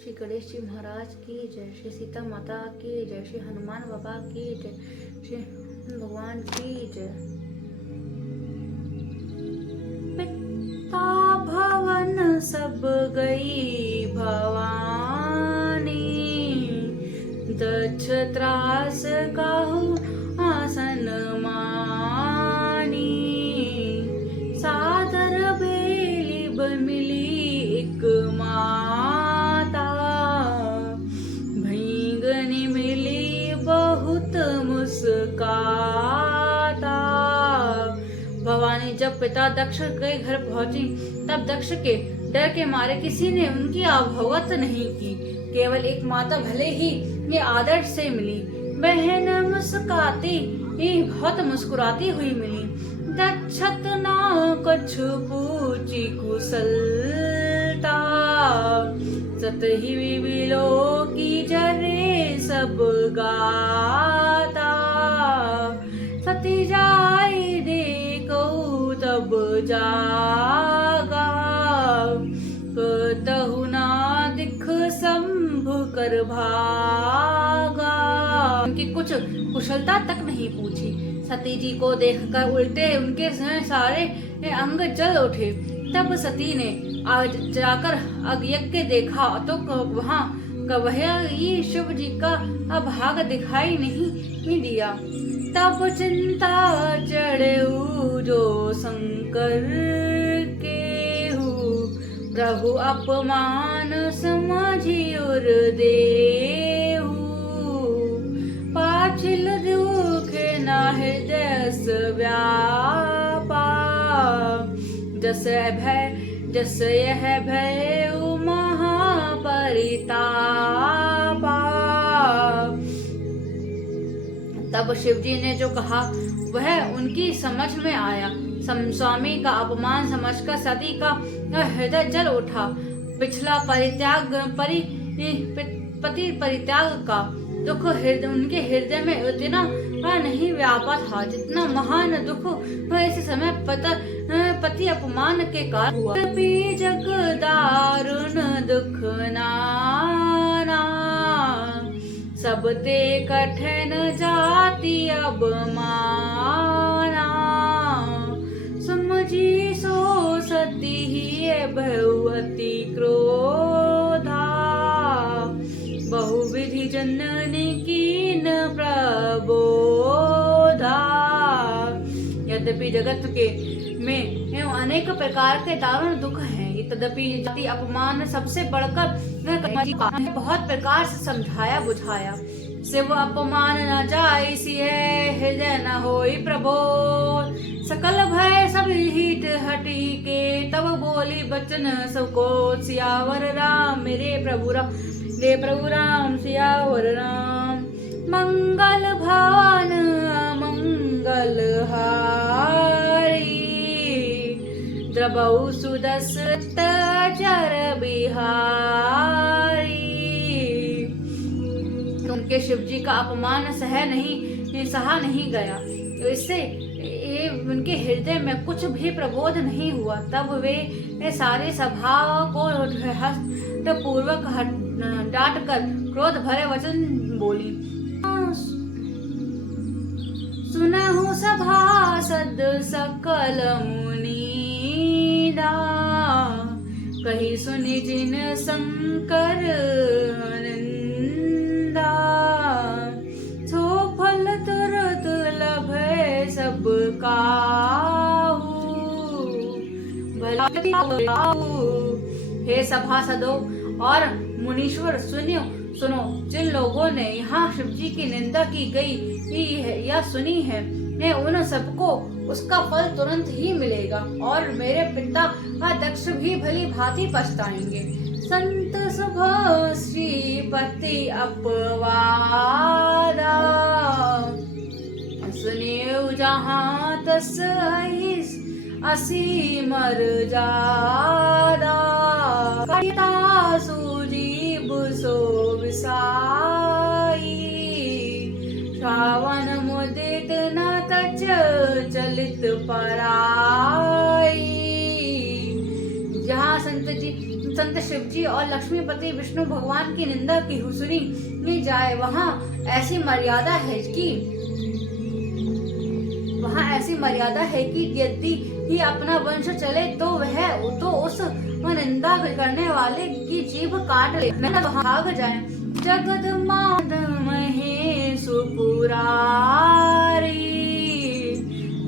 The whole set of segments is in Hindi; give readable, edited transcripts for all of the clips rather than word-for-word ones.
श्री गणेश जी महाराज की जय, श्री सीता माता की जय, श्री हनुमान बाबा की जय, श्री भगवान की जय। पिता भवन सब गई भवानी, दक्ष त्रास काहू आसन मानी, सादर भेली मिली एक माता, भैंगनी मिली बहुत मुस्काता। भवानी जब पिता दक्ष के घर पहुंची तब दक्ष के डर के मारे किसी ने उनकी अवभगत नहीं की। केवल एक माता भले ही ये आदर से मिली, बहन मुस्काती बहुत मुस्कुराती हुई मिली। दक्षत ना कुछ पूछी कुशलता, सत ही बिलो की जरे सब गाता। सती जाई देखो तब जागा, कहु ना दिख शंभु कर भागा। उनकी कुछ कुशलता तक नहीं पूछी। सती जी को देखकर उल्टे उनके सारे अंग जल उठे। तब सती ने जाकर यज्ञ देखा तो वहाँ कभी शिव जी का भाग दिखाई नहीं दिया। तब चिंता चढ़े जो शंकर के हूँ, प्रभु अपमान समझी उर देहु। पाछिल दुख न हृदय व्यापा, जस यह भय महापरितापा। तब शिवजी ने जो कहा वह उनकी समझ में आया। स्वामी का अपमान समझकर सती का हृदय जल उठा। पिछला पति परित्याग का दुख उनके हृदय में उतना नहीं व्यापा था जितना महान दुख इस समय पति अपमान के कारण हुआ। जग दारुण दुख नाना, सबते कठिन जाति अब माना। सुमझी सो सती ही बहुअति क्रोधा, बहुविधि जननी कीन प्रबोधा। यद्यपि जगत के में अनेक प्रकार के दारुण दुख हैं, तदपि जाति अपमान सबसे बढ़कर बहुत प्रकार से समझाया बुझाया। शिव अपमान न जाय सिए, हृदय न होई प्रबोध। सकल भय सब हीट हटी के, तब बोली बचन सबको। सियावर राम मेरे प्रभु राम, रे प्रभु राम सियावर राम। मंगल भवन मंगल हारी, द्रबहु सुदस्त चर बिहारी। उनके शिवजी का अपमान सहा नहीं गया, तो इससे उनके हृदय में कुछ भी प्रबोध नहीं हुआ। तब वे सारे सभा को पूर्वक डांट कर क्रोध भरे वचन बोली। सुनहु सभासद सकल मुनीदा, कही सुनि जिन शंकर निंदा। सो फल तुरत लभै सब काहू, हे सभासदों और मुनीश्वर सुनो, जिन लोगों ने यहाँ शिवजी की निंदा की गई या सुनी है, उन सबको उसका फल तुरंत ही मिलेगा और मेरे पिता दक्ष भी भली भांति पछताएंगे। संत सभा श्रीपति अपवादा, सुनियो जहाँ तस असी मर्यादा। सुजीव सो विसाई, श्रावण मुदित न तच चलित पराई। जहाँ संत शिव जी और लक्ष्मीपति विष्णु भगवान की निंदा की सुनी जाए, वहाँ ऐसी मर्यादा है कि यदि ही अपना वंश चले तो उस निंदा करने वाले की जीभ काट ले, भाग जाए। जगत मात महेश पुरारी,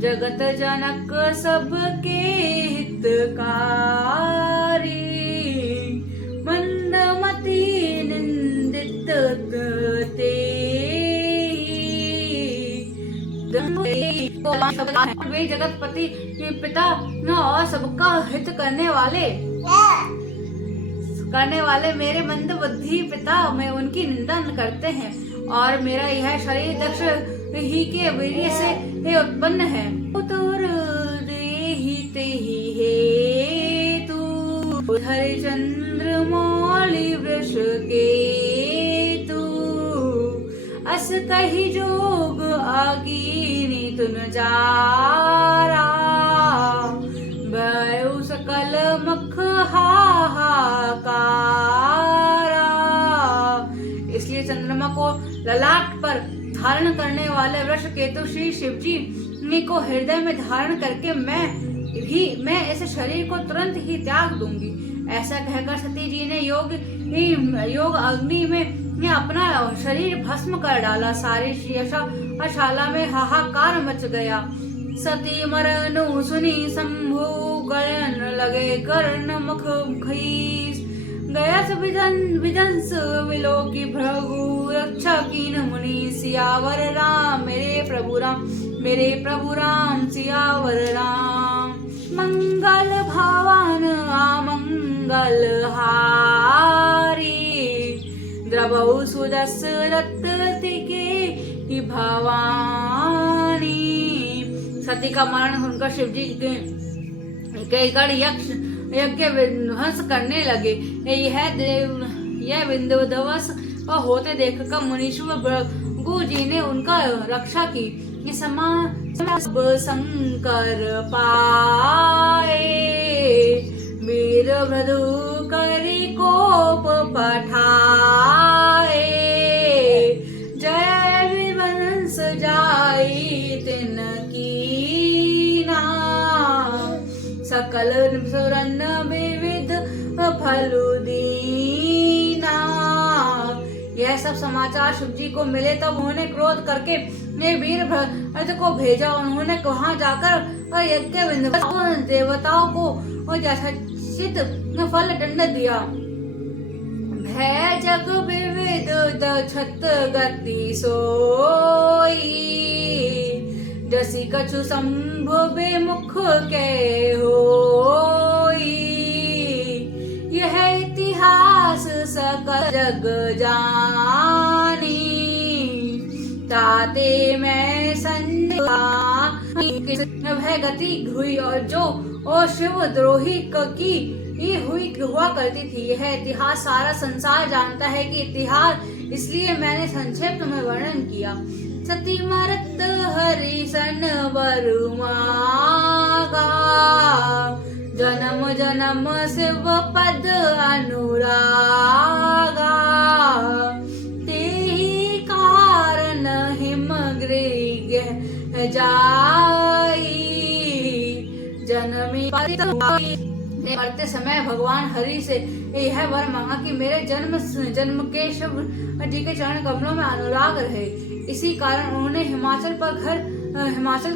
जगत जनक सबके हितकारी, मंदमति निंदित ते वे जगतपति पिता और सबका हित करने वाले मेरे मंद बुद्धि पिता में उनकी निंदा करते हैं, और मेरा यह शरीर दक्ष ही के वीर्य से उत्पन्न है। उतर देहि तेहि हेतु, हरिचंद्र मौलि वृष केतु, अस कहि जोग आगीनि तुन जारा, भयउ सकल मख हाहाकारा। इसलिए चंद्रमा को ललाट पर धारण करने वाले वृष केतु श्री शिव जी को हृदय में धारण करके मैं इस शरीर को तुरंत ही त्याग दूंगी। ऐसा कहकर सती जी ने योग अग्नि में अपना शरीर भस्म कर डाला। सारी शाला में हाहाकार मच गया। सती मरनु सुनी शंभु, गयन लगे कर्ण मुख खीस, गयस विजंस विलोकी भृगु, रक्षा कीन मुनि सियावर राम, मेरे प्रभु राम सियावर राम। मंगल भावान आमंगल हारी, द्रवौ सुदशरथ के भवानी। सती का मरण सुनकर शिव जी कई गण यज्ञ विध्वंस करने लगे। यह विध्वंस होते देखकर मुनीश्वर भृगु जी ने उनका रक्षा की। सब शंकर पाए, वीर भृगु करि कोप पठाए, जय विवंश जाई तिनकी नाम, सकल सुरन विविध फलु दीना। यह सब समाचार शिव जी को मिले तब उन्होंने क्रोध करके वीर भृगु को भेजा। उन्होंने वहां जाकर यज्ञ देवताओं को यथोचित फल दंड दिया। भय जग विविध छत गति सोई, जसी कछु शंभु विमुख के होई, यह इतिहास सकल जग जानी, ताते मैं वह गति हुई और जो शिव द्रोही की हुआ करती थी। यह इतिहास सारा संसार जानता है कि इतिहास, इसलिए मैंने संक्षेप में वर्णन किया। सती मरत हरि सन वर मागा, जन्म जन्म शिव पद अनुरागा, तेहि कारण हिम गृह जाई, जनमी मरते समय भगवान हरि से यह वर मांगा कि मेरे जन्म के शिव जी के चरण कमलों में अनुराग रहे। इसी कारण उन्होंने हिमाचल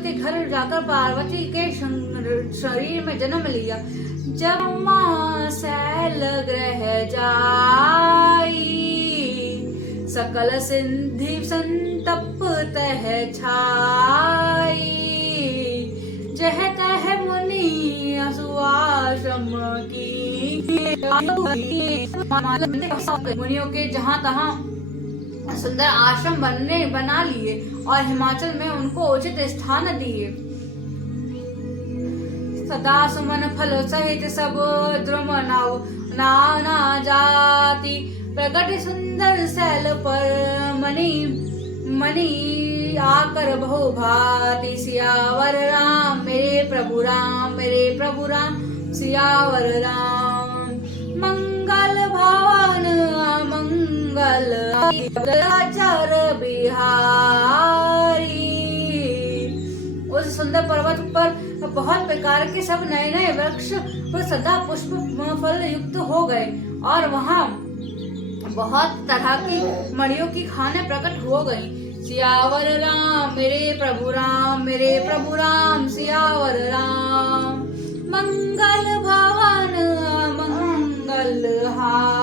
के घर जाकर पार्वती के शरीर में जन्म लिया। जब मां शैल ग्रह जाई, सकल सिद्धि संतप तह छाई, जह कह मुनि असुआश्रम की, मुनियों के जहाँ तहाँ सुंदर आश्रम बना लिए और हिमाचल में उनको उचित स्थान दिए। सदा सुमन फल सहित सब द्रुम नाना जाति, प्रकट सुंदर शैल पर मणि आकर बहु भांति, सियावर राम मेरे प्रभु राम सियावर राम। चर बिहारी। उस सुंदर पर्वत पर बहुत प्रकार के सब नए नए वृक्ष और सदा पुष्प फल युक्त हो गए और वहाँ बहुत तरह की मणियों की खाने प्रकट हो गई। सियावर राम मेरे प्रभु राम, मेरे प्रभु राम सियावर राम। मंगल भवन मंगल हारी।